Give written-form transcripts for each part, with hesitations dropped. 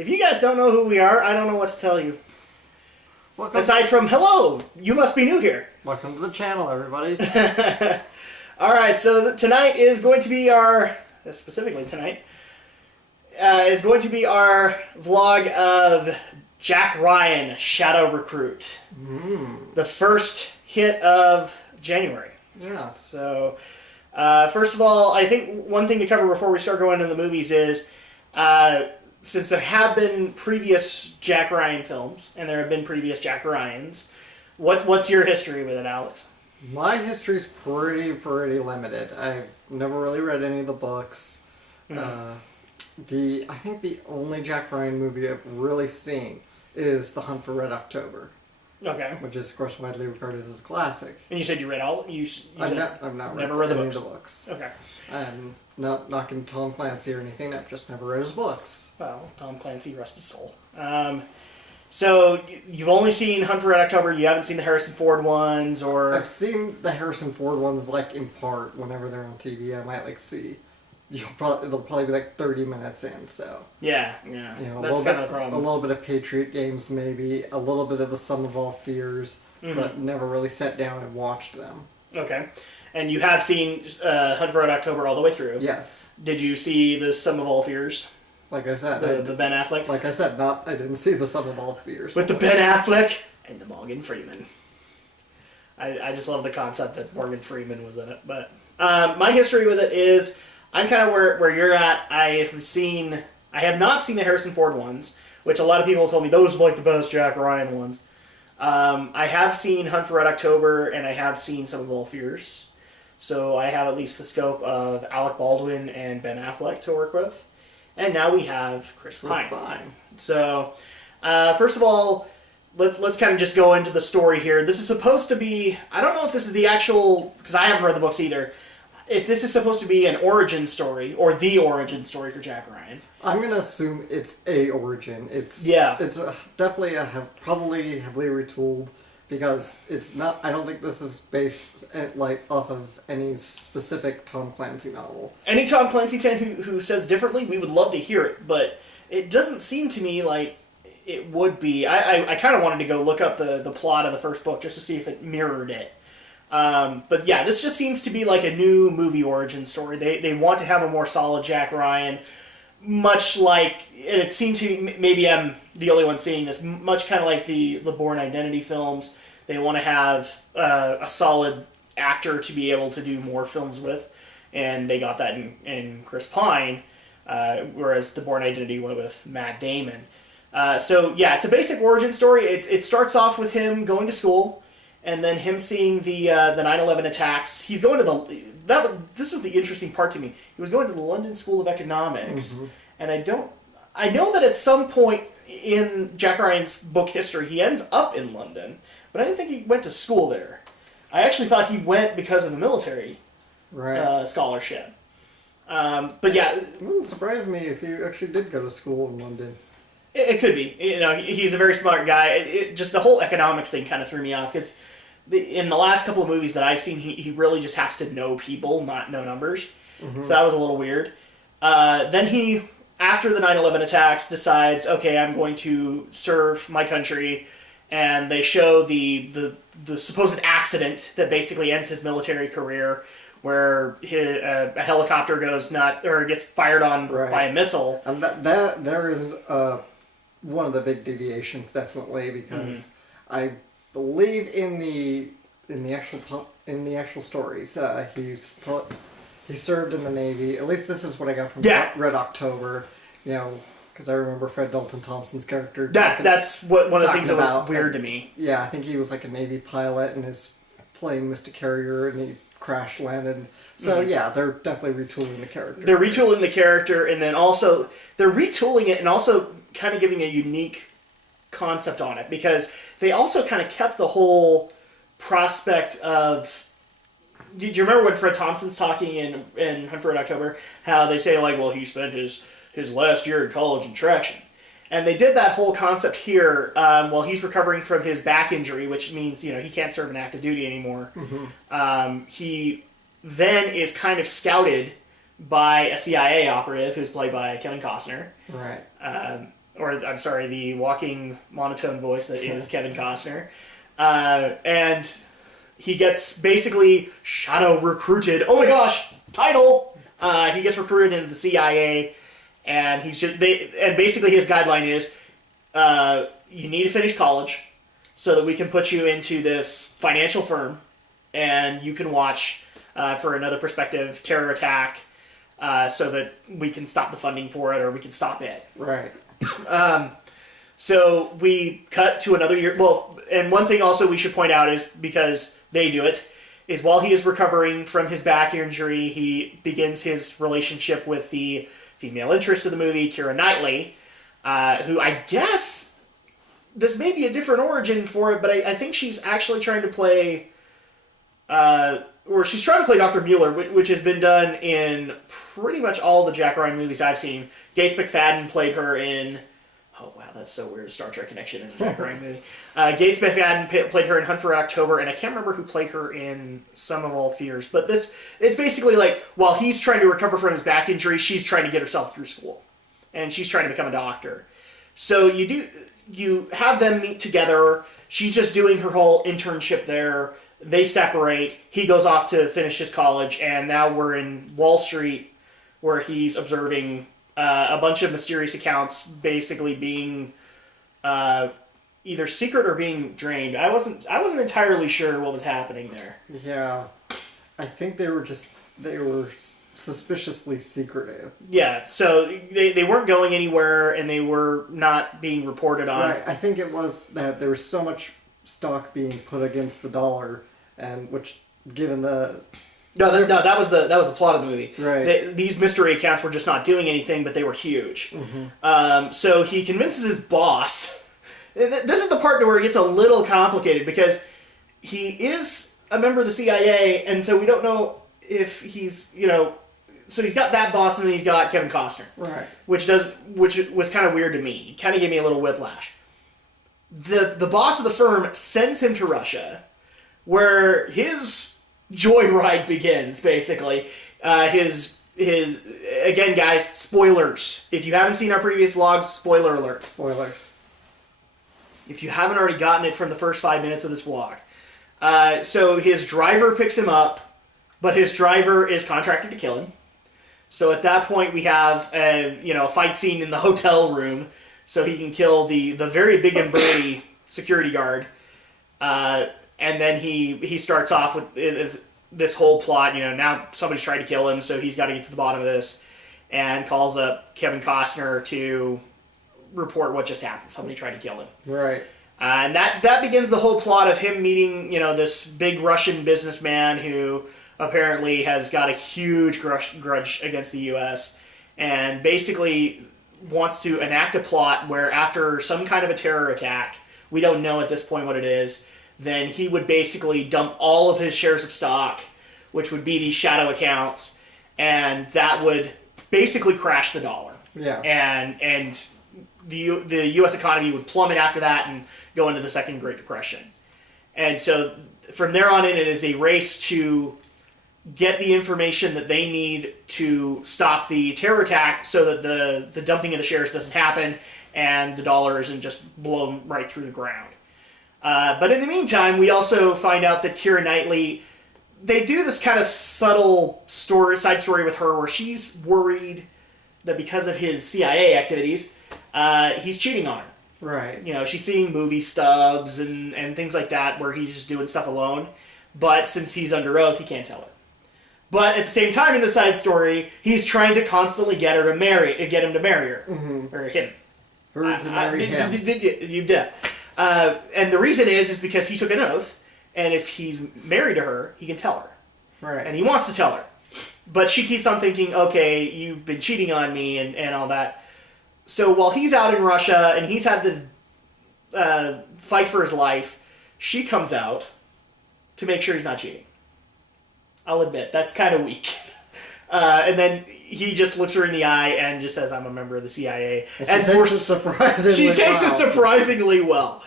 If you guys don't know who we are, I don't know what to tell you. Welcome. Aside from, hello, you must be new here. Welcome to the channel, everybody. Alright, so tonight is going to be our, specifically tonight, is going to be our vlog of Jack Ryan, Shadow Recruit. The first hit of January. Yeah. So, first of all, I think one thing to cover before we start going into the movies is, since there have been previous Jack Ryan films, and there have been previous Jack Ryans, what's your history with it, Alex? My history's pretty limited. I've never really read any of the books. I think the only Jack Ryan movie I've really seen is The Hunt for Red October. Okay. Which is, of course, widely regarded as a classic. And you said you read all? I've not never read any the of the books. Okay. I'm not knocking Tom Clancy or anything. I've just never read his books. Well, Tom Clancy, rest his soul. So you've only seen Hunt for Red October. You haven't seen the Harrison Ford ones, or I've seen the Harrison Ford ones like in part whenever they're on TV. I might like see. They'll probably be like 30 minutes in. So yeah. You know, That's kind of the problem. A little bit of Patriot Games, maybe a little bit of the Sum of All Fears, but never really sat down and watched them. Okay, and you have seen Hunt for Red October all the way through. Yes. Did you see the Sum of All Fears? Like I said, The Ben Affleck? Like I said, I didn't see the Sum of All Fears. With the Ben Affleck and the Morgan Freeman. I just love the concept that Morgan Freeman was in it. But my history with it is, I'm kind of where you're at. I have not seen the Harrison Ford ones, which a lot of people told me those are like the best Jack Ryan ones. I have seen Hunt for Red October, and I have seen Sum of All Fears. So I have at least the scope of Alec Baldwin and Ben Affleck to work with. And now we have Chris Pine. So, first of all, let's kind of just go into the story here. This is supposed to be, I don't know if this is the actual, because I haven't read the books either, if this is supposed to be an origin story, or the origin story for Jack Ryan. I'm going to assume it's a origin. It's definitely probably heavily retooled, because it's not, I don't think this is based off of any specific Tom Clancy novel. Any Tom Clancy fan who says differently, we would love to hear it, but it doesn't seem to me like it would be. I kind of wanted to go look up the plot of the first book just to see if it mirrored it. But yeah, this just seems to be like a new movie origin story. They want to have a more solid Jack Ryan, much like, and it seemed to, maybe I'm the only one seeing this, much kind of like the Bourne Identity films. They want to have a solid actor to be able to do more films with, and they got that in Chris Pine, whereas the Bourne Identity went with Matt Damon. So yeah, it's a basic origin story. It starts off with him going to school, and then him seeing the 9/11 attacks. He's going to this was the interesting part to me. He was going to the London School of Economics, and I know that at some point in Jack Ryan's book history, he ends up in London, but I didn't think he went to school there. I actually thought he went because of the military scholarship. But yeah, it wouldn't surprise me if he actually did go to school in London. It could be. You know, he's a very smart guy. Just the whole economics thing kind of threw me off, because in the last couple of movies that I've seen, he really just has to know people, not know numbers. So that was a little weird. Then he, after the 9/11 attacks, decides, okay, I'm going to serve my country, and they show the supposed accident that basically ends his military career, where a helicopter gets fired on by a missile. And there is one of the big deviations, definitely, because I believe in the actual stories, he served in the Navy. At least this is what I got from Red October. You know, because I remember Fred Dalton Thompson's character. That's one of the things that was weird to me. Yeah, I think he was like a Navy pilot, and his plane missed a carrier, and he crash landed. So yeah, they're definitely retooling the character. They're retooling the character, and then also they're retooling it and also kind of giving a unique concept on it, because they also kind of kept the whole prospect of. Do you remember when Fred Thompson's talking in Hunt for Red October, how they say, like, well, he spent his last year in college in traction? And they did that whole concept here while he's recovering from his back injury, which means, you know, he can't serve an active duty anymore. He then is kind of scouted by a CIA operative who's played by Kevin Costner. Right. or I'm sorry, the walking monotone voice that is Kevin Costner. And he gets basically shadow recruited. Oh my gosh, title! He gets recruited into the CIA, and and basically his guideline is, you need to finish college so that we can put you into this financial firm, and you can watch for another prospective terror attack, so that we can stop the funding for it, or we can stop it. Right. So we cut to another year. Well, and one thing also we should point out is, because they do it, is while he is recovering from his back injury, he begins his relationship with the female interest of the movie, Keira Knightley, who I guess this may be a different origin for it, but I think she's actually trying to play, or she's trying to play Dr. Mueller, which has been done in pretty much all the Jack Ryan movies I've seen. Gates McFadden played her in... Oh, wow, that's so weird, a Star Trek connection in a Jack Ryan movie. Gates McFadden played her in Hunt for October, and I can't remember who played her in Sum of All Fears. But it's basically like, while he's trying to recover from his back injury, she's trying to get herself through school. And she's trying to become a doctor. So you have them meet together. She's just doing her whole internship there. They separate. He goes off to finish his college, and now we're in Wall Street, where he's observing a bunch of mysterious accounts basically being either secret or being drained. I wasn't entirely sure what was happening there. Yeah. I think they were suspiciously secretive. Yeah, so they weren't going anywhere, and they were not being reported on. Right. I think it was that there was so much stock being put against the dollar, and which, given the... No, that was the plot of the movie. Right. These mystery accounts were just not doing anything, but they were huge. Mm-hmm. So he convinces his boss. This is the part where it gets a little complicated, because he is a member of the CIA, and so we don't know if he's, so he's got that boss, and then he's got Kevin Costner. Right. Which was kind of weird to me. It kind of gave me a little whiplash. The boss of the firm sends him to Russia, where his joyride begins, basically. His again, guys, spoilers. If you haven't seen our previous vlogs, spoiler alert. Spoilers. If you haven't already gotten it from the first 5 minutes of this vlog. So his driver picks him up, but his driver is contracted to kill him. So at that point, we have a fight scene in the hotel room, so he can kill the very big and burly security guard. And then he starts off with this whole plot. Now somebody's trying to kill him, so he's got to get to the bottom of this, and calls up Kevin Costner to report what just happened. Somebody tried to kill him. Right. And that begins the whole plot of him meeting, this big Russian businessman who apparently has got a huge grudge against the U.S. and basically wants to enact a plot where, after some kind of a terror attack, we don't know at this point what it is, then he would basically dump all of his shares of stock, which would be these shadow accounts, and that would basically crash the dollar. Yeah. And the U.S. economy would plummet after that and go into the Second Great Depression. And so from there on in, it is a race to get the information that they need to stop the terror attack, so that the dumping of the shares doesn't happen and the dollar isn't just blown right through the ground. But in the meantime, we also find out that Keira Knightley, they do this kind of subtle side story with her, where she's worried that because of his CIA activities, he's cheating on her. Right. She's seeing movie stubs and things like that, where he's just doing stuff alone. But since he's under oath, he can't tell her. But at the same time, in the side story, he's trying to constantly get him to marry her. Mm-hmm. Or him. Her to marry him. You did. And the reason is because he took an oath, and if he's married to her, he can tell her. Right. And he wants to tell her. But she keeps on thinking, okay, you've been cheating on me and all that. So while he's out in Russia and he's had to fight for his life, she comes out to make sure he's not cheating. I'll admit, that's kind of weak. And then he just looks her in the eye and just says, I'm a member of the CIA. And she takes it surprisingly well.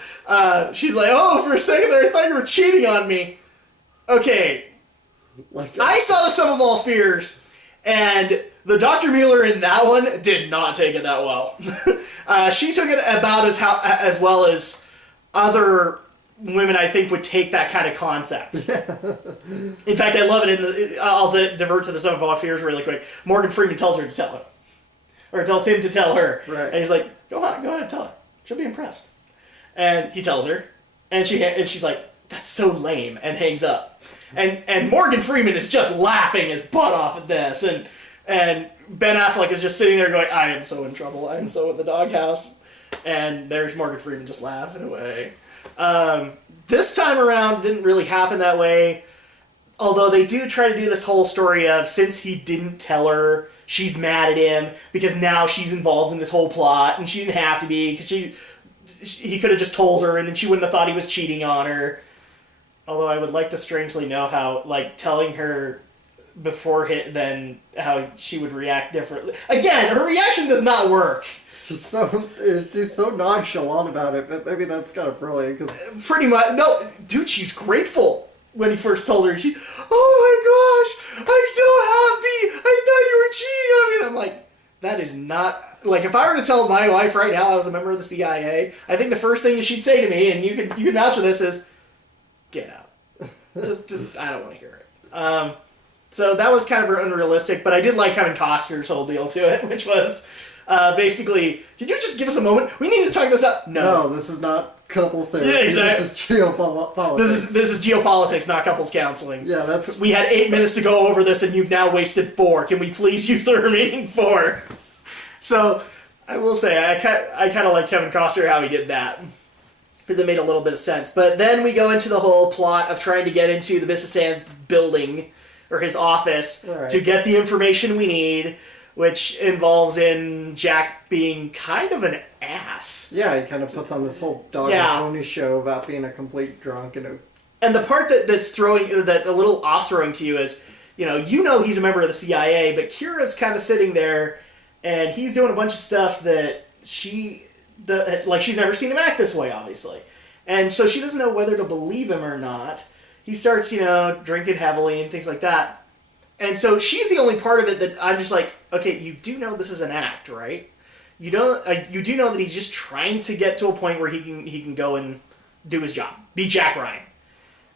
She's like, oh, for a second there, I thought you were cheating on me. Okay. I saw the Sum of All Fears, and The Dr. Mueller in that one did not take it that well. She took it about as well as other women, I think, would take that kind of concept. In fact, I love it. I'll divert to the Sum of All Fears really quick. Morgan Freeman tells her to tell him. Or tells him to tell her. Right. And he's like, go ahead, tell her. She'll be impressed. And he tells her. And she's like, that's so lame, and hangs up. And Morgan Freeman is just laughing his butt off at this. And Ben Affleck is just sitting there going, I am so in trouble. I am so in the doghouse. And there's Morgan Freeman just laughing away. This time around, it didn't really happen that way. Although they do try to do this whole story of, since he didn't tell her, she's mad at him because now she's involved in this whole plot, and she didn't have to be, because he could have just told her, and then she wouldn't have thought he was cheating on her. Although I would like to strangely know how, like, telling her before then how she would react differently. Again, her reaction does not work. She's so nonchalant about it, but maybe that's kind of brilliant. Cause... Pretty much. No, dude, she's grateful when he first told her. Oh my gosh, I'm so happy. I thought you were cheating on me. And I'm like, that is not... Like, if I were to tell my wife right now I was a member of the CIA, I think the first thing she'd say to me, and you can vouch for this, is, get out. just I don't want to hear it. So that was kind of unrealistic, but I did like Kevin Costner's whole deal to it, which was basically, could you just give us a moment? We need to talk this out. No, this is not couples therapy. Yeah, exactly. This is geopolitics. This is geopolitics, not couples counseling. Yeah, that's... We had 8 minutes to go over this, and you've now wasted 4. Can we please use the remaining 4? So, I will say, I kind of like Kevin Costner, how he did that. Because it made a little bit of sense. But then we go into the whole plot of trying to get into the Mrs. Sands building, or his office, right, to get the information we need, which involves in Jack being kind of an ass. Yeah, he kind of puts on this whole dog and pony show about being a complete drunk and the part that's a little off-throwing to you is, you know he's a member of the CIA, but Kira's kind of sitting there, and he's doing a bunch of stuff that she's never seen him act this way, obviously. And so she doesn't know whether to believe him or not. He starts, drinking heavily and things like that. And so she's the only part of it that I'm just like, okay, you do know this is an act, right? You do know that he's just trying to get to a point where he can go and do his job, be Jack Ryan.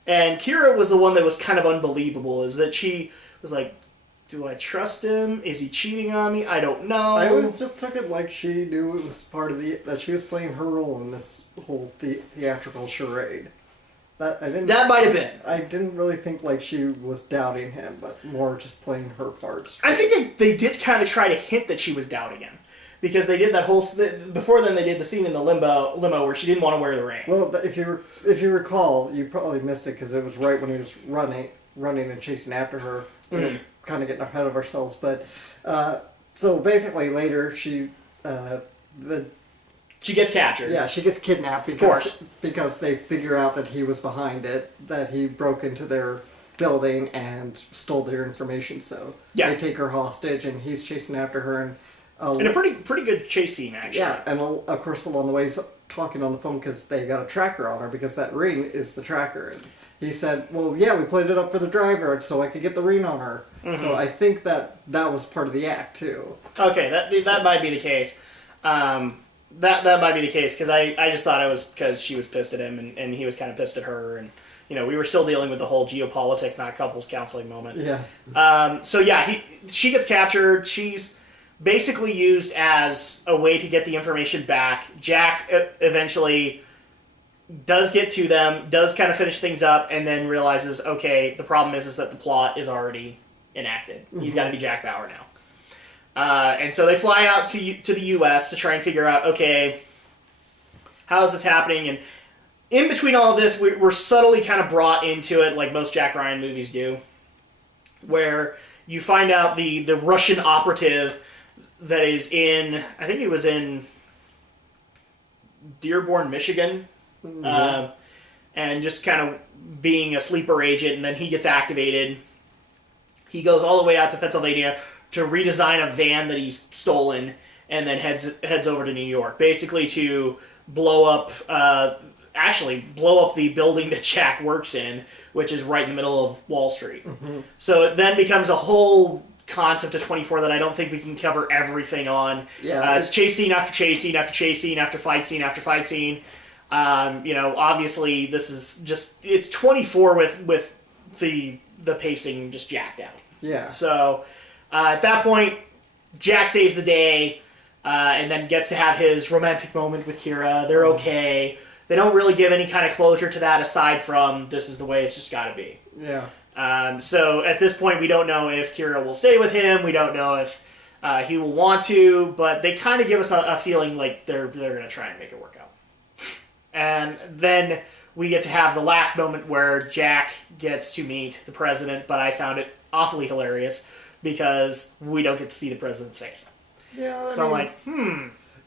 And Kira was the one that was kind of unbelievable, is that she was like, do I trust him? Is he cheating on me? I don't know. I always just took it like she knew it was part of that she was playing her role in this whole theatrical charade. That might have been. I didn't really think like she was doubting him, but more just playing her part straight. I think they did kind of try to hint that she was doubting him, because they did that whole before then. They did the scene in the limo where she didn't want to wear the ring. Well, if you recall, you probably missed it because it was right when he was running and chasing after her. Mm-hmm. Kind of getting ahead of ourselves, but so basically later she gets captured. Yeah, she gets kidnapped because they figure out that he was behind it, that he broke into their building and stole their information. So they take her hostage, and he's chasing after her, and a pretty good chase scene, actually. Yeah, and of course along the way he's talking on the phone because they got a tracker on her, because that ring is the tracker. And he said, well, yeah, we played it up for the driver so I could get the ring on her. Mm-hmm. So I think that was part of the act, too. Okay, that might be the case. That might be the case, because I just thought it was because she was pissed at him, and he was kind of pissed at her, and we were still dealing with the whole geopolitics, not couples counseling moment. Yeah. So yeah, she gets captured. She's basically used as a way to get the information back. Jack eventually does get to them, does kind of finish things up, and then realizes, okay, the problem is that the plot is already enacted. Mm-hmm. He's got to be Jack Bauer now. And so they fly out to the U.S. to try and figure out, okay, how is this happening? And in between all of this, we're subtly kind of brought into it, like most Jack Ryan movies do, where you find out the Russian operative that is in, I think it was in Dearborn, Michigan, mm-hmm. And just kind of being a sleeper agent, and then he gets activated. He goes all the way out to Pennsylvania to redesign a van that he's stolen, and then heads over to New York, basically to blow up the building that Jack works in, which is right in the middle of Wall Street. Mm-hmm. So it then becomes a whole concept of 24 that I don't think we can cover everything on. Yeah, it's chase scene after chase scene after chase scene after fight scene after fight scene. Obviously this is just, it's 24 with the pacing just jacked out. Yeah. So at that point, Jack saves the day, and then gets to have his romantic moment with Kira. They're okay. They don't really give any kind of closure to that aside from this is the way it's just got to be. Yeah. So at this point, we don't know if Kira will stay with him. We don't know if he will want to, but they kind of give us a feeling like they're going to try and make it work out. And then we get to have the last moment where Jack gets to meet the president, but I found it awfully hilarious because we don't get to see the president's face. Yeah. I'm like,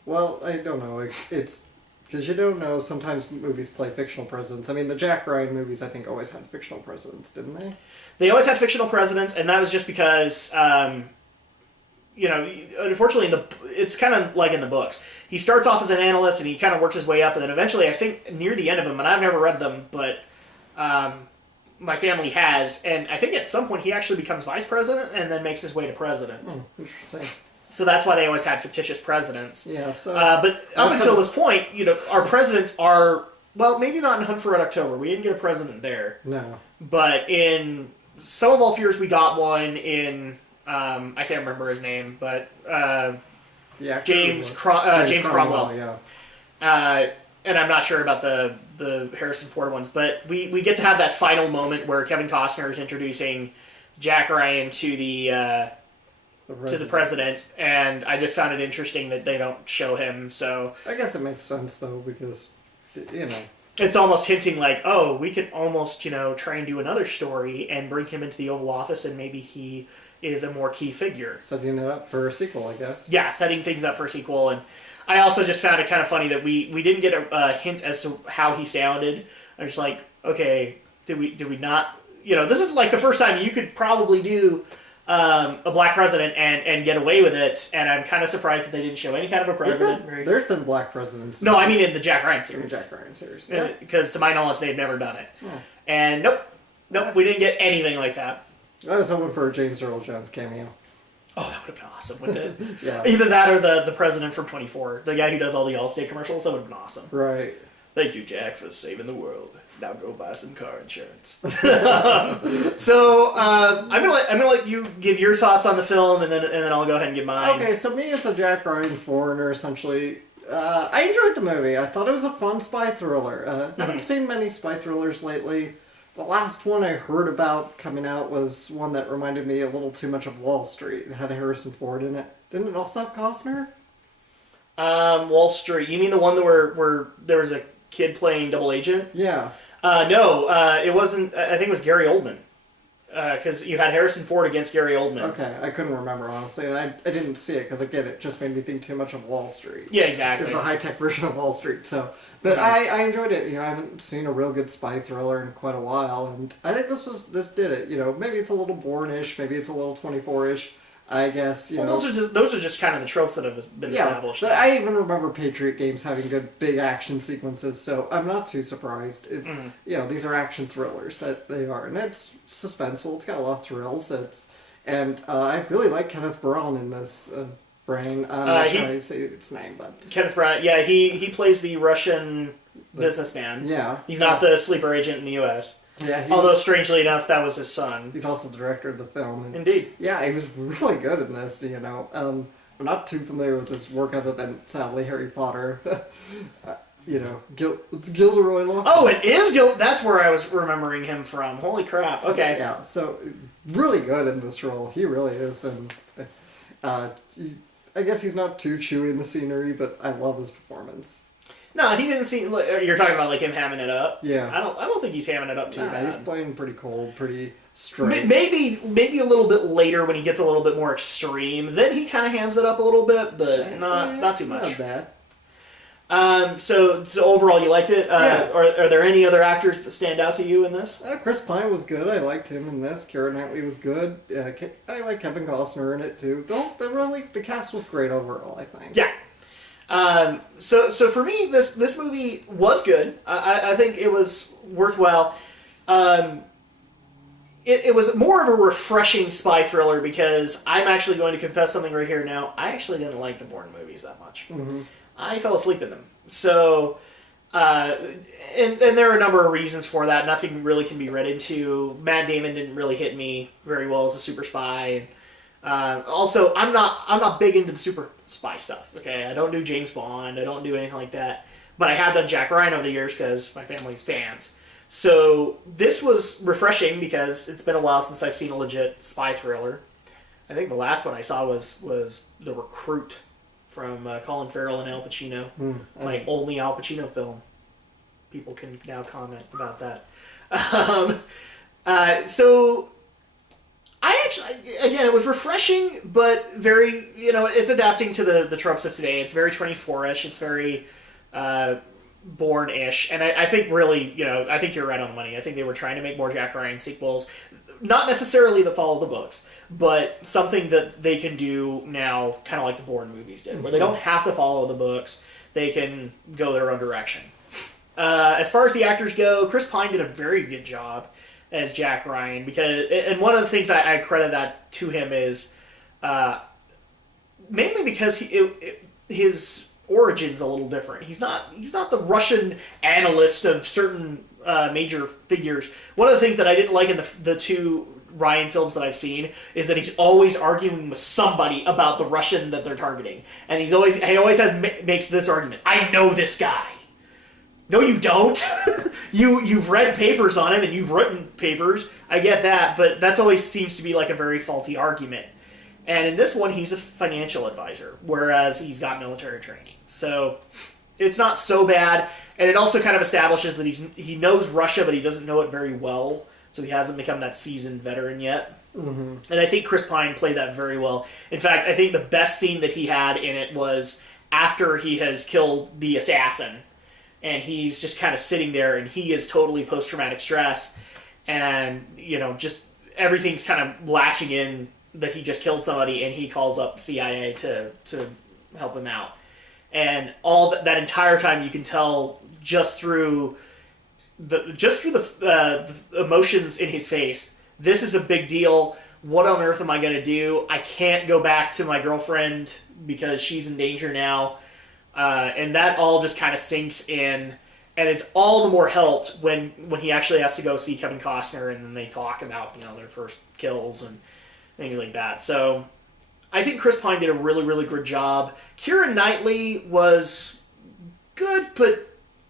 Well, I don't know. It's because you don't know. Sometimes movies play fictional presidents. I mean, the Jack Ryan movies, I think, always had fictional presidents, didn't they? They always had fictional presidents, and that was just because, unfortunately, it's kind of like in the books. He starts off as an analyst, and he kind of works his way up, and then eventually, I think, near the end of them, and I've never read them, but my family has, and I think at some point he actually becomes vice president and then makes his way to president. Interesting. So that's why they always had fictitious presidents. Yeah, so... but up until this point, our presidents are, well, maybe not in Hunt for Red October. We didn't get a president there. No. But in Some of All Fears, we got one in, I can't remember his name, but James Cromwell. Yeah. And I'm not sure about the Harrison Ford ones, but we get to have that final moment where Kevin Costner is introducing Jack Ryan to the president, and I just found it interesting that they don't show him. So I guess it makes sense though, because it's almost hinting like, oh, we could almost try and do another story and bring him into the Oval Office, and maybe he is a more key figure. Setting it up for a sequel, I guess. Yeah, setting things up for a sequel. And I also just found it kind of funny that we didn't get a hint as to how he sounded. I was like, okay, did we not? This is like the first time you could probably do a black president and get away with it, and I'm kind of surprised that they didn't show any kind of a president. There's been black presidents. No, I mean in the Jack Ryan series. In the Jack Ryan series. Yeah. Because to my knowledge, they've never done it. Oh. And nope, we didn't get anything like that. I was hoping for a James Earl Jones cameo. Oh, that would have been awesome, wouldn't it? Yeah. Either that or the president from 24, the guy who does all the Allstate commercials. That would have been awesome. Right. Thank you, Jack, for saving the world. Now go buy some car insurance. So I'm gonna let you give your thoughts on the film, and then I'll go ahead and give mine. Okay, so me as a Jack Ryan foreigner, essentially, I enjoyed the movie. I thought it was a fun spy thriller. I haven't seen many spy thrillers lately. The last one I heard about coming out was one that reminded me a little too much of Wall Street. It had Harrison Ford in it. Didn't it also have Costner? Wall Street. You mean the one where there was a kid playing double agent? Yeah. No, it wasn't. I think it was Gary Oldman. Because you had Harrison Ford against Gary Oldman. Okay, I couldn't remember, honestly. And I didn't see it because, again, it just made me think too much of Wall Street. Yeah, exactly. It's a high-tech version of Wall Street. So, but I enjoyed it. I haven't seen a real good spy thriller in quite a while. And I think this did it. Maybe it's a little Bourne-ish. Maybe it's a little 24-ish. I guess, well, those are just kind of the tropes that have been established. But I even remember Patriot games having good big action sequences, so I'm not too surprised. These are action thrillers that they are, and it's suspenseful. It's got a lot of thrills. And I really like Kenneth Branagh in this. I'm not sure how to say its name, but Kenneth Branagh. Yeah, he plays the Russian businessman. Yeah, he's not the sleeper agent in the U.S. Yeah, although strangely enough, that was his son. He's also the director of the film. And indeed. Yeah, he was really good in this. I'm not too familiar with his work other than sadly Harry Potter. It's Gilderoy Lockhart. Oh, it is That's where I was remembering him from. Holy crap! Okay. Yeah, so really good in this role. He really is, and I guess he's not too chewy in the scenery, but I love his performance. No, he didn't seem. You're talking about like him hamming it up. Yeah. I don't think he's hamming it up too bad. He's playing pretty cold, pretty straight. Maybe a little bit later when he gets a little bit more extreme, then he kind of hams it up a little bit, but not too much. Not bad. So overall, you liked it. Yeah. Are there any other actors that stand out to you in this? Chris Pine was good. I liked him in this. Keira Knightley was good. I like Kevin Costner in it too. The cast was great overall, I think. Yeah. So for me, this movie was good. I think it was worthwhile. it was more of a refreshing spy thriller because I'm actually going to confess something right here now. I actually didn't like the Bourne movies that much. Mm-hmm. I fell asleep in them. So, and there are a number of reasons for that. Nothing really can be read into. Matt Damon didn't really hit me very well as a super spy. Also, I'm not big into the super spy stuff. Okay, I don't do James Bond. I don't do anything like that. But I have done Jack Ryan over the years because my family's fans. So this was refreshing because it's been a while since I've seen a legit spy thriller. I think the last one I saw was The Recruit from Colin Farrell and Al Pacino. My only Al Pacino film. People can now comment about that. So I actually, again, it was refreshing, but very, it's adapting to the tropes of today. It's very 24-ish. It's very Bourne-ish. And I think really, I think you're right on the money. I think they were trying to make more Jack Ryan sequels. Not necessarily that follow the books, but something that they can do now, kind of like the Bourne movies did, where they don't have to follow the books. They can go their own direction. As far as the actors go, Chris Pine did a very good job as Jack Ryan, and one of the things I credit that to him is mainly because his origin's a little different. He's not the Russian analyst of certain major figures. One of the things that I didn't like in the two Ryan films that I've seen is that he's always arguing with somebody about the Russian that they're targeting, and he always makes this argument: I know this guy. No, you don't. You've read papers on him and you've written papers. I get that, but that's always seems to be like a very faulty argument. And in this one, he's a financial advisor, whereas he's got military training. So it's not so bad. And it also kind of establishes that he knows Russia, but he doesn't know it very well. So he hasn't become that seasoned veteran yet. Mm-hmm. And I think Chris Pine played that very well. In fact, I think the best scene that he had in it was after he has killed the assassin. And he's just kind of sitting there, and he is totally post-traumatic stress. And, just everything's kind of latching in that he just killed somebody, and he calls up the CIA to help him out. And all that entire time, you can tell just through the emotions in his face. This is a big deal. What on earth am I going to do? I can't go back to my girlfriend because she's in danger now. And that all just kind of sinks in, and it's all the more helped when he actually has to go see Kevin Costner, and then they talk about their first kills and things like that. So I think Chris Pine did a really, really good job. Keira Knightley was good, but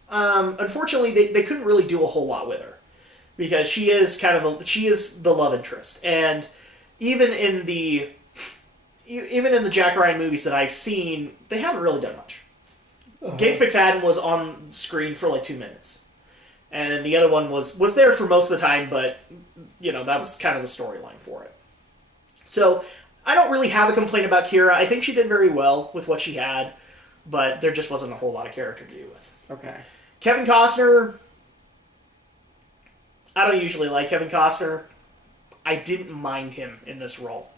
unfortunately they couldn't really do a whole lot with her because she is the love interest, and even in the Jack Ryan movies that I've seen, they haven't really done much. Gates McFadden was on screen for like 2 minutes. And the other one was there for most of the time, but, that was kind of the storyline for it. So, I don't really have a complaint about Keira. I think she did very well with what she had, but there just wasn't a whole lot of character to do with. Okay. Kevin Costner, I don't usually like Kevin Costner. I didn't mind him in this role.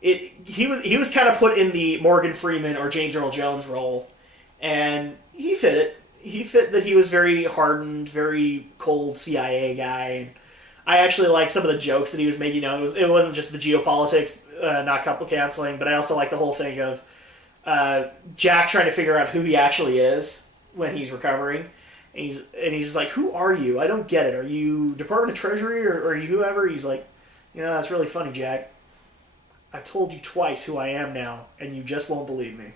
He was kind of put in the Morgan Freeman or James Earl Jones role, and he fit it. He fit that he was very hardened, very cold CIA guy. And I actually liked some of the jokes that he was making. It wasn't just the geopolitics, not couple canceling, but I also like the whole thing of Jack trying to figure out who he actually is when he's recovering. And he's just like, "Who are you? I don't get it. Are you Department of Treasury or are you whoever?" He's like, "That's really funny, Jack. I've told you twice who I am now, and you just won't believe me."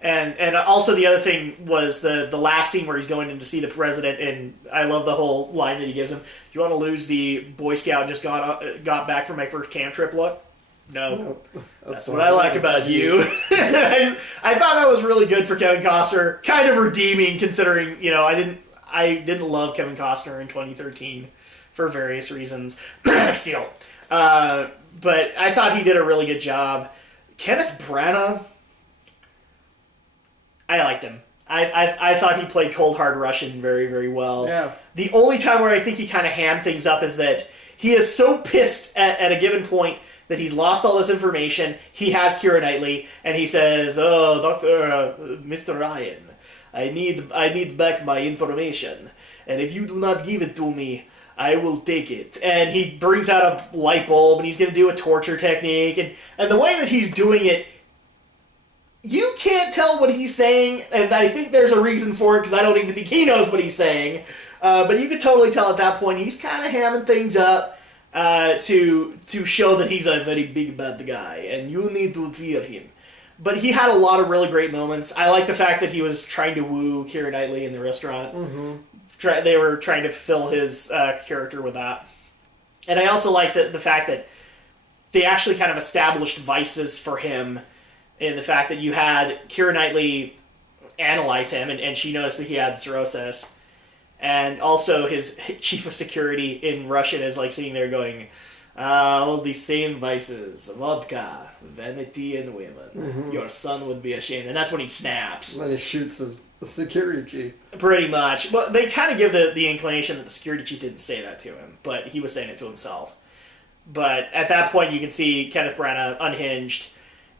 And also the other thing was the last scene where he's going in to see the president, and I love the whole line that he gives him. "You want to lose the Boy Scout just got back from my first camp trip look?" No. That's what I like about you. I thought that was really good for Kevin Costner. Kind of redeeming considering, I didn't love Kevin Costner in 2013 for various reasons. Still. But I thought he did a really good job. Kenneth Branagh, I liked him. I thought he played Cold Hard Russian very, very well. Yeah. The only time where I think he kind of hammed things up is that he is so pissed at a given point that he's lost all this information. He has Keira Knightley, and he says, "Oh, Mr. Ryan, I need back my information, and if you do not give it to me, I will take it. And he brings out a light bulb, and he's going to do a torture technique. And the way that he's doing it, you can't tell what he's saying, and I think there's a reason for it, because I don't even think he knows what he's saying. But you could totally tell at that point he's kind of hamming things up to show that he's a very big bad guy, and you need to fear him. But he had a lot of really great moments. I like the fact that he was trying to woo Keira Knightley in the restaurant. Mm-hmm. They were trying to fill his character with that. And I also like the fact that they actually kind of established vices for him, in the fact that you had Keira Knightley analyze him, and she noticed that he had cirrhosis. And also his chief of security in Russian is like sitting there going, all the same vices: vodka, vanity, and women. Mm-hmm. Your son would be ashamed. And that's when he snaps. And then he shoots his security chief. Pretty much. Well, they kind of give the inclination that the security chief didn't say that to him, but he was saying it to himself. But at that point, you can see Kenneth Branagh unhinged,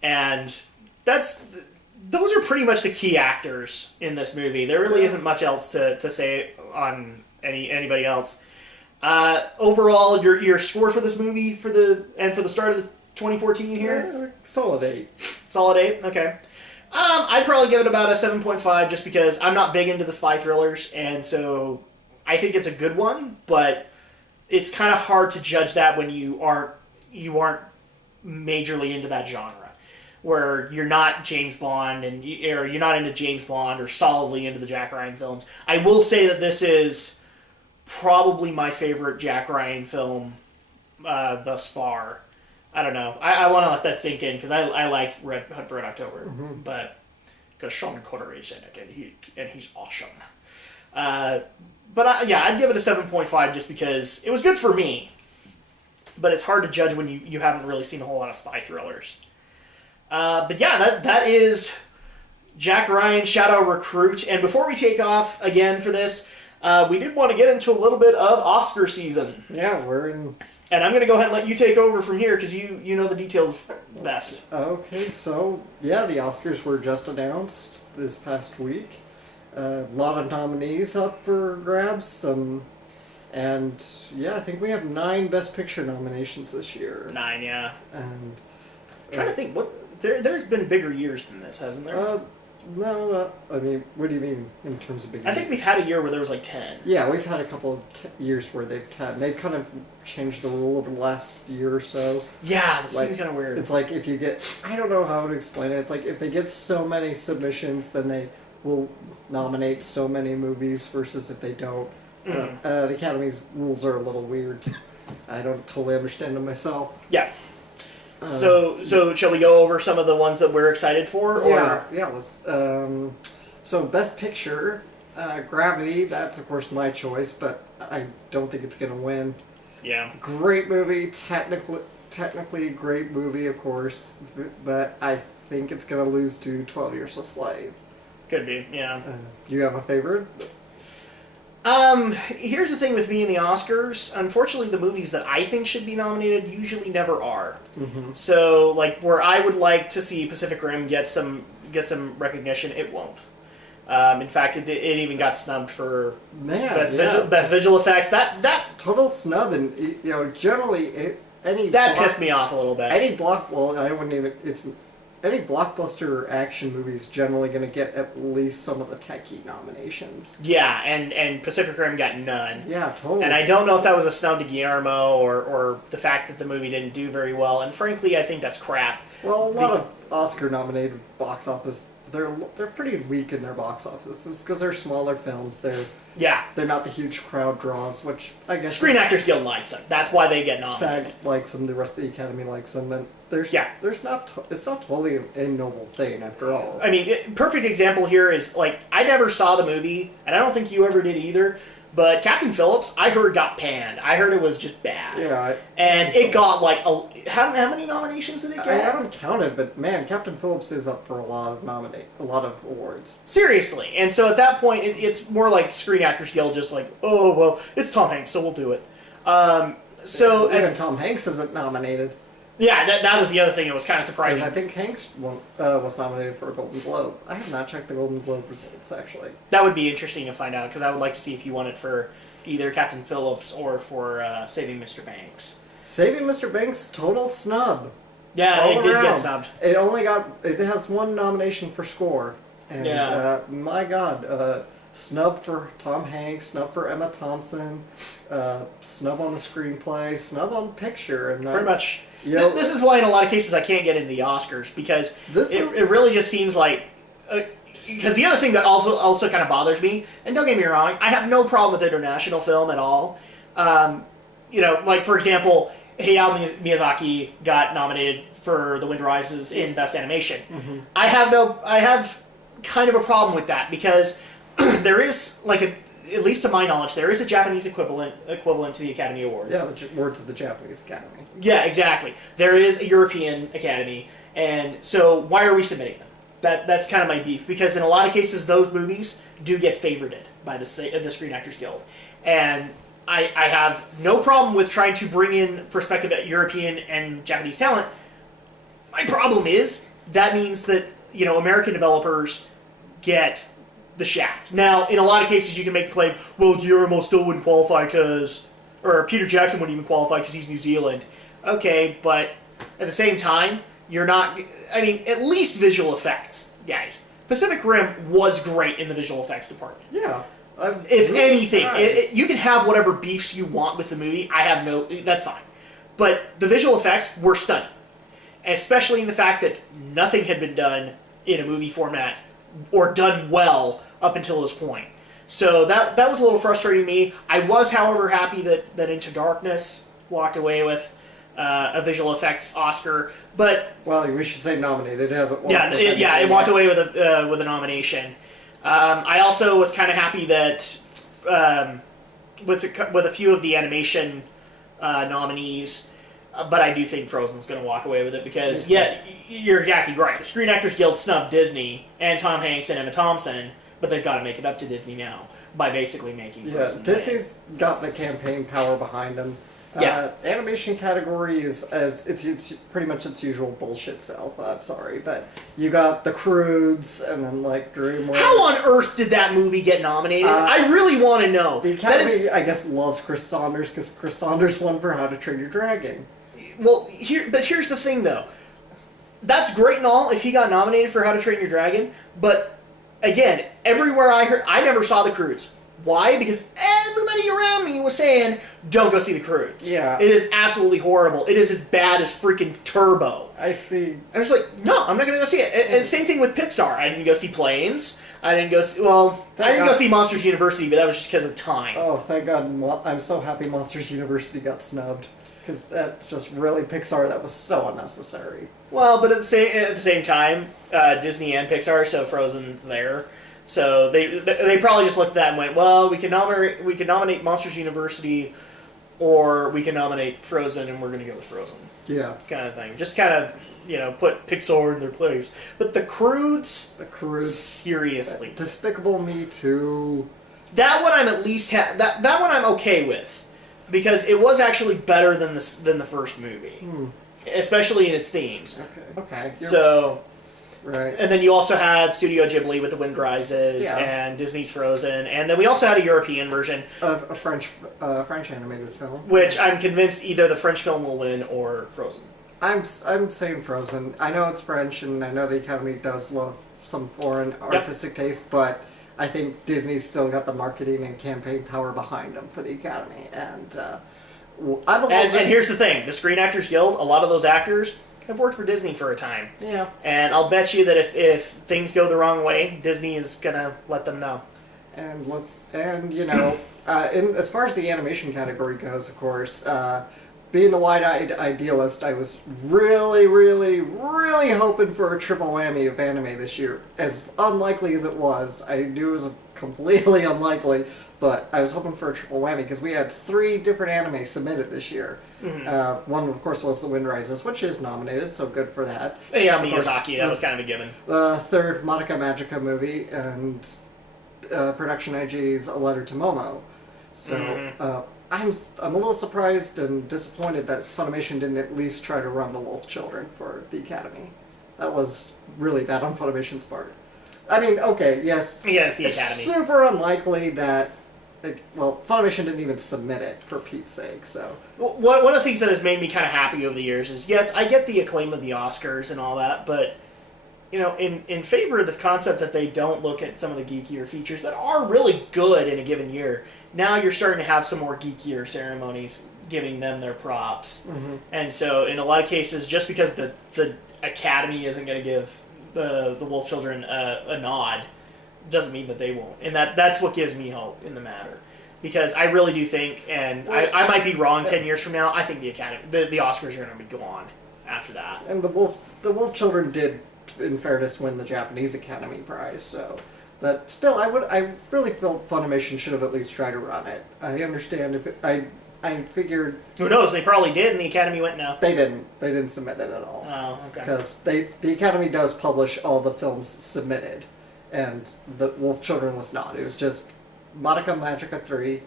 and those are pretty much the key actors in this movie. There really isn't much else to say on anybody else. Overall, your score for this movie for the start of the 2014 here? Solid 8. Solid 8? Okay. I'd probably give it about a 7.5 just because I'm not big into the spy thrillers, and so I think it's a good one, but it's kind of hard to judge that when you aren't majorly into that genre, where you're not James Bond or you're not into James Bond or solidly into the Jack Ryan films. I will say that this is probably my favorite Jack Ryan film thus far. I don't know. I want to let that sink in because I like Hunt for Red October, mm-hmm. but because Sean Connery's in it and he's awesome. But I'd give it a 7.5 just because it was good for me. But it's hard to judge when you haven't really seen a whole lot of spy thrillers. But yeah, that is Jack Ryan Shadow Recruit. And before we take off again for this, we did want to get into a little bit of Oscar season. Yeah, we're in... And I'm going to go ahead and let you take over from here because you know the details best. Okay, so yeah, the Oscars were just announced this past week. A lot of nominees up for grabs. And yeah, I think we have 9 Best Picture nominations this year. 9, yeah. And I'm trying to think, there's been bigger years than this, hasn't there? No, I mean, what do you mean in terms of big years? I think we've had a year where there was like 10. Yeah, we've had a couple of years where they've 10. They've kind of changed the rule over the last year or so. Yeah, that seems kind of weird. It's like if you get, I don't know how to explain it. It's like if they get so many submissions, then they will nominate so many movies versus if they don't. Mm. The Academy's rules are a little weird. I don't totally understand them myself. Yeah. So shall we go over some of the ones that we're excited for? Or? Yeah. Let's. So Best Picture, Gravity. That's of course my choice, but I don't think it's gonna win. Yeah. Great movie, technically great movie, of course, but I think it's gonna lose to 12 Years a Slave. Could be. Yeah. Do you have a favorite? Here's the thing with me in the Oscars. Unfortunately, the movies that I think should be nominated usually never are. Mm-hmm. So, like, where I would like to see Pacific Rim get some recognition, it won't. In fact, it even got snubbed for best visual effects. That total snub, and generally pissed me off a little bit. Any blockbuster action movie is generally going to get at least some of the techie nominations. Yeah, and Pacific Rim got none. Yeah, totally. And I don't know if that was a snub to Guillermo or the fact that the movie didn't do very well. And frankly, I think that's crap. Well, a lot of Oscar-nominated box office, they're pretty weak in their box offices because they're smaller films. They're not the huge crowd draws, which I guess Screen Actors Guild likes them. That's why they get nominated. SAG likes them. The rest of the Academy likes them, and it's not totally a noble thing after all. I mean, perfect example here is like I never saw the movie, and I don't think you ever did either. But Captain Phillips, I heard got panned. I heard it was just bad. Yeah. And it got like how many nominations did it get? I haven't counted, but man, Captain Phillips is up for a lot of awards. Seriously. And so at that point, it's more like Screen Actors Guild, just like, oh well, it's Tom Hanks, so we'll do it. Even Tom Hanks isn't nominated. Yeah, that was the other thing that was kind of surprising. I think Hanks was nominated for a Golden Globe. I have not checked the Golden Globe results, actually. That would be interesting to find out, because I would like to see if he won it for either Captain Phillips or for Saving Mr. Banks. Saving Mr. Banks, total snub. Yeah, it did get snubbed. It has one nomination for score. And, my God, snub for Tom Hanks, snub for Emma Thompson, snub on the screenplay, snub on picture. And pretty much. You know, this is why in a lot of cases I can't get into the Oscars, because it really just seems like... Because the other thing that also kind of bothers me, and don't get me wrong, I have no problem with international film at all. Like, for example, Hayao Miyazaki got nominated for The Wind Rises in Best Animation. Mm-hmm. I have kind of a problem with that, because there is, at least to my knowledge, there is a Japanese equivalent to the Academy Awards. Yeah, the words of the Japanese Academy. Yeah, exactly. There is a European Academy, and so why are we submitting them? That's kind of my beef, because in a lot of cases those movies do get favorited by the Screen Actors Guild, and I have no problem with trying to bring in prospective European and Japanese talent. My problem is that means that American developers get the shaft. Now, in a lot of cases, you can make the claim, well, Guillermo still wouldn't qualify or Peter Jackson wouldn't even qualify because he's New Zealand. Okay, but at the same time, you're not... I mean, at least visual effects, guys. Pacific Rim was great in the visual effects department. Yeah. If anything, you can have whatever beefs you want with the movie. That's fine. But the visual effects were stunning. Especially in the fact that nothing had been done in a movie format or done well up until this point. So that was a little frustrating to me. I was, however, happy that Into Darkness walked away with a visual effects Oscar, but we should say nominated. It hasn't won. It walked away with a nomination. I also was kind of happy that with a few of the animation nominees, but I do think Frozen's going to walk away with it because you're exactly right. The Screen Actors Guild snubbed Disney and Tom Hanks and Emma Thompson, but they've got to make it up to Disney now by basically making Frozen. Disney's got the campaign power behind them. Animation category is it's pretty much its usual bullshit self. I'm sorry, but you got the Croods and then DreamWorks. How on earth did that movie get nominated? I really want to know. The Academy, I guess, loves Chris Saunders because Chris Saunders won for How to Train Your Dragon. Well, here's the thing though. That's great and all if he got nominated for How to Train Your Dragon, but again, everywhere I never saw the Croods. Why? Because everybody around me was saying, don't go see the Croods. Yeah. It is absolutely horrible. It is as bad as freaking Turbo. I see. I was like, no, I'm not going to go see it. And same thing with Pixar. I didn't go see Planes. I didn't go see Monsters University, but that was just because of time. Oh, thank God. I'm so happy Monsters University got snubbed. Because that's just really Pixar. That was so unnecessary. Well, but at the same time, Disney and Pixar, so Frozen's there. So they probably just looked at that and went, well, we can nominate Monsters University, or we can nominate Frozen, and we're going to go with Frozen. Yeah. Kind of thing. Just kind of, put Pixar in their place. But the Croods, seriously. Despicable Me 2. That one I'm at least that one I'm okay with, because it was actually better than the first movie, especially in its themes. Okay. Right. And then you also had Studio Ghibli with The Wind Rises and Disney's Frozen, and then we also had a European version of a French animated film, which I'm convinced either the French film will win or Frozen. I'm saying Frozen. I know it's French, and I know the Academy does love some foreign artistic taste, but I think Disney's still got the marketing and campaign power behind them for the Academy, and and here's the thing: the Screen Actors Guild, a lot of those actors have worked for Disney for a time. Yeah. And I'll bet you that if things go the wrong way, Disney is gonna let them know. And as far as the animation category goes, of course, being the wide-eyed idealist, I was really, really, really hoping for a triple whammy of anime this year. As unlikely as it was, I knew it was completely unlikely, but I was hoping for a triple whammy because we had 3 different anime submitted this year. Mm-hmm. One, of course, was The Wind Rises, which is nominated, so good for that. Yeah, Miyazaki, that was kind of a given. The third Monica Magica movie, and Production IG's A Letter to Momo. So, I'm a little surprised and disappointed that Funimation didn't at least try to run The Wolf Children for the Academy. That was really bad on Funimation's part. I mean, okay, yes. Yes, the it's Academy. Super unlikely that. Well, Funimation didn't even submit it, for Pete's sake, so. Well, one of the things that has made me kind of happy over the years is, yes, I get the acclaim of the Oscars and all that, but, you know, in favor of the concept that they don't look at some of the geekier features that are really good in a given year, now you're starting to have some more geekier ceremonies giving them their props. Mm-hmm. And so, in a lot of cases, just because the Academy isn't going to give the Wolf Children a nod, doesn't mean that they won't. And that's what gives me hope in the matter. Because I really do think, and I might be wrong 10 years from now, I think the Academy, the Oscars are going to be gone after that. And the Wolf Children did, in fairness, win the Japanese Academy Prize, so. But still, I really felt Funimation should have at least tried to run it. I understand if I figured... Who knows, they probably did, and the Academy went no. They didn't submit it at all. Oh, okay. Because the Academy does publish all the films submitted. And the Wolf Children was not. It was just Madoka Magica 3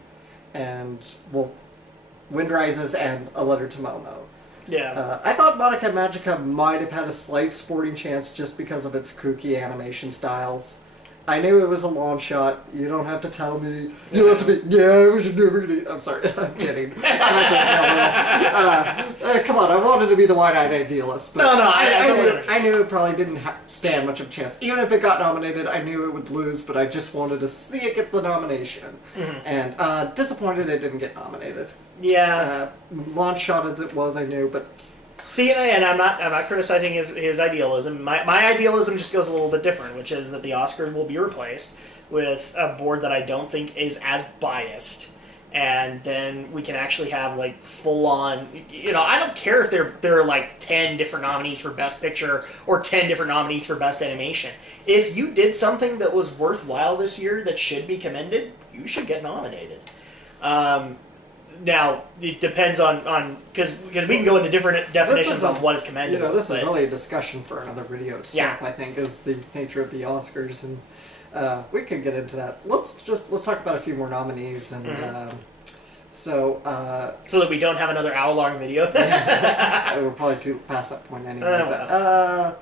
and Wind Rises and A Letter to Momo. Yeah. I thought Madoka Magica might have had a slight sporting chance just because of its kooky animation styles. I knew it was a long shot. You don't have to tell me. You don't have to be, yeah, we should do it. I'm sorry. I'm kidding. Come on, I wanted to be the wide-eyed idealist. But No, I knew it probably didn't stand much of a chance. Even if it got nominated, I knew it would lose, but I just wanted to see it get the nomination. Mm-hmm. And disappointed it didn't get nominated. Yeah. Launch shot as it was, I knew, but... See, and I'm not criticizing his idealism. My idealism just goes a little bit different, which is that the Oscars will be replaced with a board that I don't think is as biased, and then we can actually have like full on. You know, I don't care if there are like 10 different nominees for Best Picture or 10 different nominees for Best Animation. If you did something that was worthwhile this year that should be commended, you should get nominated. Now, it depends on because we can go into different definitions of what is commendable. You know, this is really a discussion for another video itself, I think, is the nature of the Oscars, and we could get into that. Let's talk about a few more nominees, and so that we don't have another hour-long video. We're probably past that point anyway. But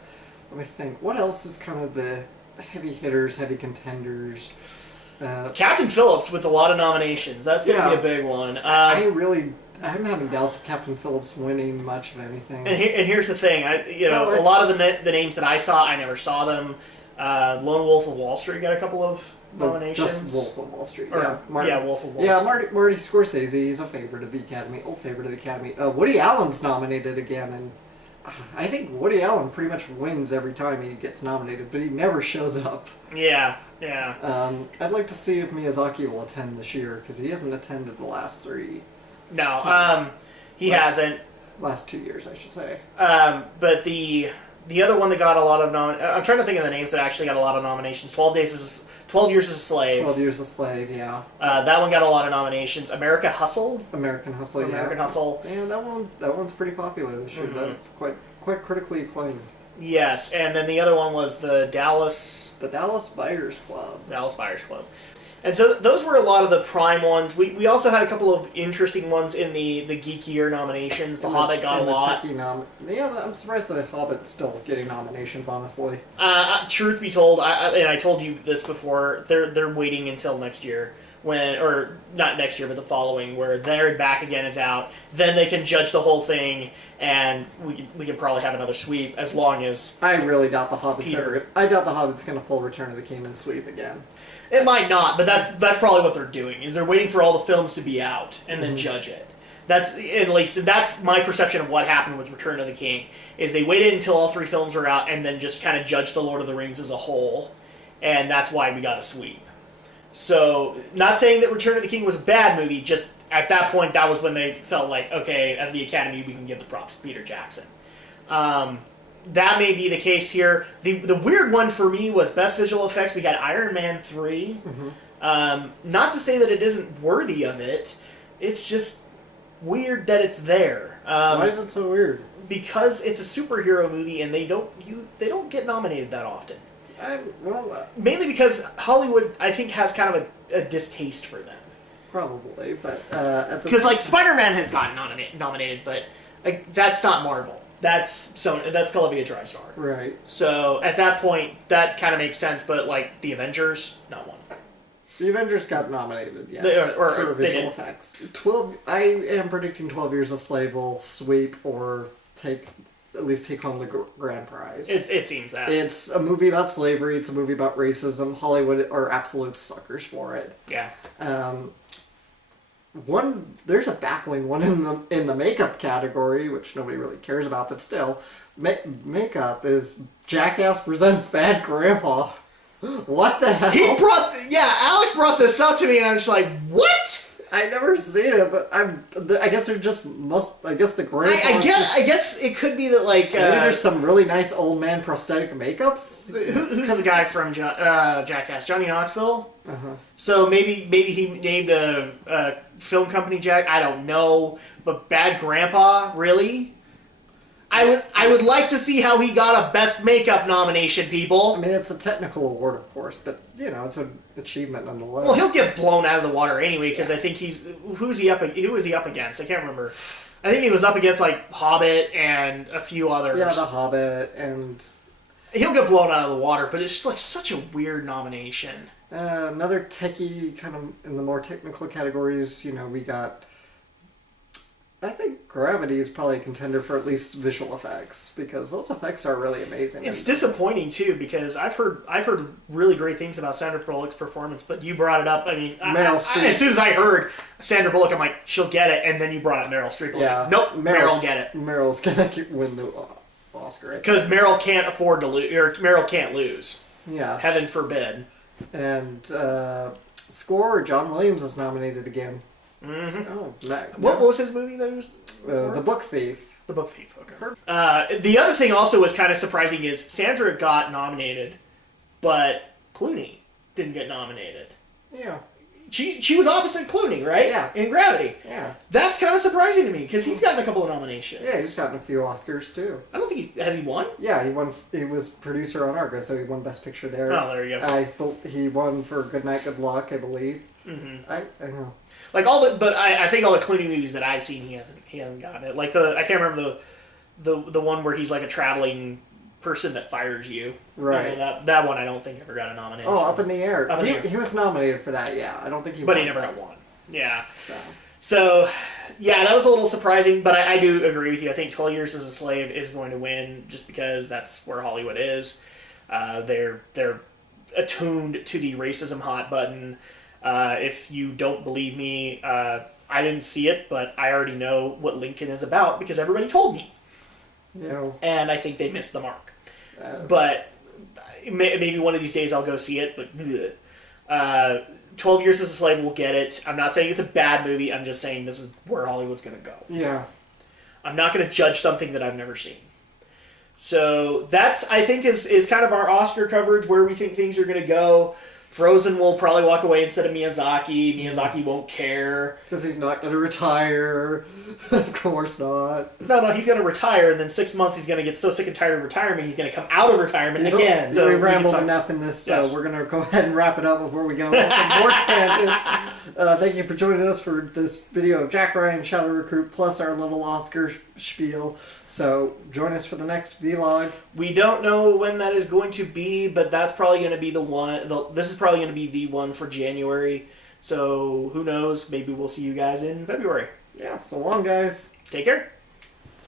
let me think. What else is kind of the heavy hitters, heavy contenders? Captain Phillips with a lot of nominations. That's going to be a big one. I'm having doubts of Captain Phillips winning much of anything. And here's the thing. A lot of the names that I saw, I never saw them. Lone Wolf of Wall Street got a couple of nominations. Just Wolf of Wall Street. Wolf of Wall Street. Yeah, Marty Scorsese, he's a favorite of the Academy, old favorite of the Academy. Woody Allen's nominated again, and I think Woody Allen pretty much wins every time he gets nominated, but he never shows up. Yeah. I'd like to see if Miyazaki will attend this year, because he hasn't attended the last 3 No, times. He hasn't. Last 2 years, I should say. But the other one that got a lot of I'm trying to think of the names that actually got a lot of nominations. 12 Years as a Slave. 12 Years a Slave, yeah. That one got a lot of nominations. American Hustle. American Hustle. Yeah, that one's pretty popular this year. Mm-hmm. That's quite critically acclaimed. Yes, and then the other one was the Dallas Buyers Club. And so those were a lot of the prime ones. We also had a couple of interesting ones in the geekier nominations. The Hobbit got a lot. I'm surprised the Hobbit's still getting nominations, honestly. Truth be told, and I told you this before, they're waiting until next year. Or not next year, but the following, where There and Back Again is out. Then they can judge the whole thing, and we can probably have another sweep as long as. I really doubt the Hobbit's going to pull Return of the King and sweep again. It might not, but that's probably what they're doing. Is they're waiting for all the films to be out and then judge it. That's at least that's my perception of what happened with Return of the King. Is they waited until all 3 films were out and then just kind of judged the Lord of the Rings as a whole, and that's why we got a sweep. So, not saying that Return of the King was a bad movie, just at that point, that was when they felt like, okay, as the Academy, we can give the props to Peter Jackson. That may be the case here. The weird one for me was Best Visual Effects. We had Iron Man 3. Mm-hmm. Not to say that it isn't worthy of it, it's just weird that it's there. Why is it so weird? Because it's a superhero movie, and they don't get nominated that often. Mainly because Hollywood, I think, has kind of a distaste for them. Probably, but Because like Spider-Man has gotten nominated, but like that's not Marvel. That's Columbia TriStar. Right. So at that point, that kind of makes sense. But like the Avengers, not one. The Avengers got nominated, yeah, for visual effects. 12. I am predicting 12 Years a Slave will sweep or at least take home the grand prize. It seems that. It's a movie about slavery. It's a movie about racism. Hollywood are absolute suckers for it. Yeah. There's a baffling one in the makeup category, which nobody really cares about, but still, makeup is Jackass Presents Bad Grandpa. What the hell? Alex brought this up to me, and I'm just like, what? I've never seen it, but I guess they're just I guess the grandpa. I guess it could be that like maybe there's some really nice old man prosthetic makeups. Who's the guy from Jackass? Johnny Knoxville. Uh-huh. So maybe he named a film company Jack. I don't know, but Bad Grandpa, really? I would like to see how he got a Best Makeup nomination, people. I mean, it's a technical award, of course, but it's an achievement nonetheless. Well, he'll get blown out of the water anyway because I think who was he up against? I can't remember. I think he was up against like Hobbit and a few others. Yeah, The Hobbit, and he'll get blown out of the water. But it's just like such a weird nomination. Another techie kind of in the more technical categories. We got. I think Gravity is probably a contender for at least visual effects because those effects are really amazing. It's disappointing too because I've heard really great things about Sandra Bullock's performance, but you brought it up. I mean, Meryl Streep. As soon as I heard Sandra Bullock, I'm like, she'll get it, and then you brought up Meryl Streep. I'm like, nope, Meryl get it. Meryl's gonna win the Oscar because Meryl can't afford to lose, or Meryl can't lose. Yeah, heaven forbid. And score, John Williams is nominated again. Mm-hmm. Oh, what was his movie that was? The Book Thief. The Book Thief. Okay. The other thing also was kind of surprising is Sandra got nominated, but Clooney didn't get nominated. Yeah. She was opposite Clooney, right? Yeah. In Gravity. Yeah. That's kind of surprising to me because he's gotten a couple of nominations. Yeah, he's gotten a few Oscars too. I don't think has he won? Yeah, he won. He was producer on Argo, so he won Best Picture there. Oh, there you go. He won for Good Night, Good Luck, I believe. Mm-hmm. I know. Like but I think all the Clooney movies that I've seen, he hasn't gotten it. Like I can't remember the one where he's like a traveling person that fires you. Right. That one I don't think ever got a nomination. Oh, Up in the Air. Up in the Air. He was nominated for that. Yeah, I don't think he. But won, he never got one. Yeah. So yeah, that was a little surprising, but I do agree with you. I think 12 Years as a Slave is going to win just because that's where Hollywood is. They're attuned to the racism hot button. If you don't believe me, I didn't see it, but I already know what Lincoln is about because everybody told me. And I think they missed the mark. But maybe one of these days I'll go see it, but 12 Years as a Slave will get it. I'm not saying it's a bad movie. I'm just saying this is where Hollywood's going to go. Yeah. I'm not going to judge something that I've never seen. So that's, I think, is kind of our Oscar coverage, where we think things are going to go. Frozen will probably walk away instead of Miyazaki. Miyazaki won't care. Because he's not going to retire. Of course not. No, he's going to retire, and then 6 months he's going to get so sick and tired of retirement, he's going to come out of retirement again. So we rambled enough in this, so we're going to go ahead and wrap it up before we go on more tangents. Thank you for joining us for this video of Jack Ryan, Shadow Recruit, plus our little Oscar spiel. So join us for the next vlog. We don't know when that is going to be, but that's probably going to be the one. This is probably going to be the one for January. So who knows? Maybe we'll see you guys in February. Yeah, so long, guys. Take care.